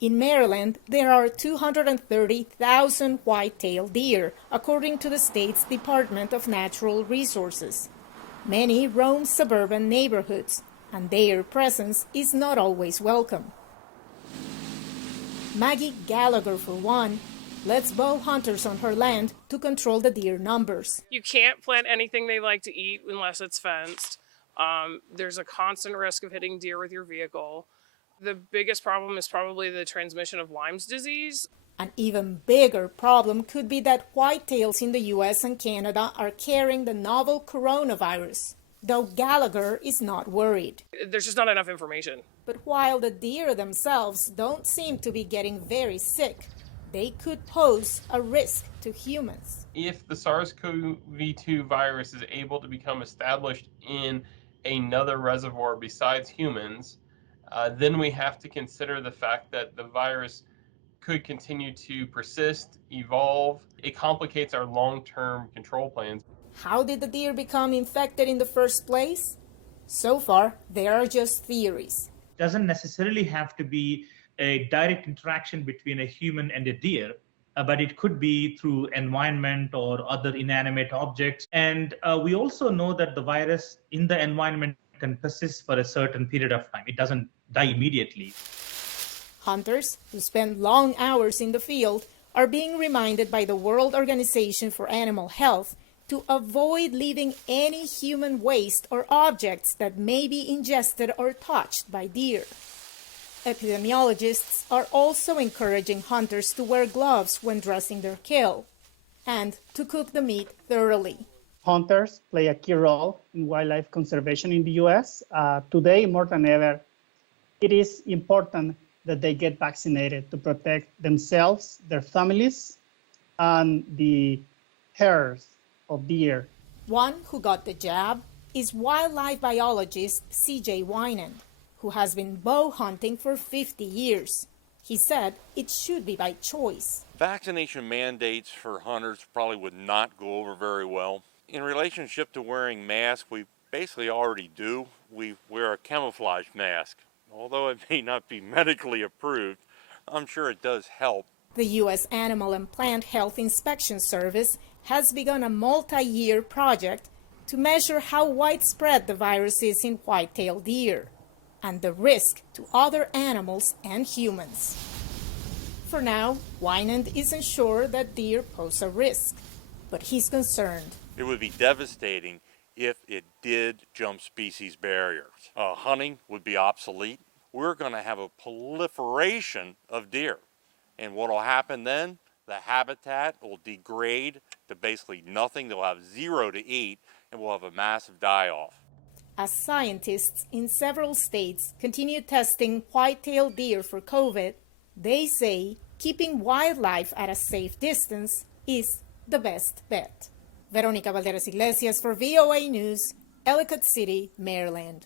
In Maryland, there are 230,000 white-tailed deer, according to the state's Department of Natural Resources. Many roam suburban neighborhoods, and their presence is not always welcome. Maggie Gallagher, for one, lets bow hunters on her land to control the deer numbers. You can't plant anything they like to eat unless it's fenced. There's a constant risk of hitting deer with your vehicle. The biggest problem is probably the transmission of Lyme's disease. An even bigger problem could be that whitetails in the U.S. and Canada are carrying the novel coronavirus, though Gallagher is not worried. There's just not enough information. But while the deer themselves don't seem to be getting very sick, they could pose a risk to humans. If the SARS-CoV-2 virus is able to become established in another reservoir besides humans, then we have to consider the fact that the virus could continue to persist, evolve. It complicates our long-term control plans. How did the deer become infected in the first place? So far, there are just theories. It doesn't necessarily have to be a direct interaction between a human and a deer, but it could be through environment or other inanimate objects. And we also know that the virus in the environment can persist for a certain period of time. It doesn't die immediately. Hunters who spend long hours in the field are being reminded by the World Organization for Animal Health to avoid leaving any human waste or objects that may be ingested or touched by deer. Epidemiologists are also encouraging hunters to wear gloves when dressing their kill and to cook the meat thoroughly. Hunters play a key role in wildlife conservation in the U.S. Today, more than ever, it is important that they get vaccinated to protect themselves, their families, and the herds of deer. One who got the jab is wildlife biologist C.J. Winand, who has been bow hunting for 50 years. He said it should be by choice. Vaccination mandates for hunters probably would not go over very well. In relationship to wearing masks, we basically already do. We wear a camouflage mask. Although it may not be medically approved, I'm sure it does help. The U.S. Animal and Plant Health Inspection Service has begun a multi-year project to measure how widespread the virus is in white-tailed deer and the risk to other animals and humans. For now, Winand isn't sure that deer pose a risk, but he's concerned. It would be devastating if it did jump species barriers. Hunting would be obsolete. We're going to have a proliferation of deer. And what will happen then? The habitat will degrade to basically nothing. They'll have zero to eat, and we'll have a massive die-off. As scientists in several states continue testing white-tailed deer for COVID, they say keeping wildlife at a safe distance is the best bet. Veronica Balderas Iglesias for VOA News, Ellicott City, Maryland.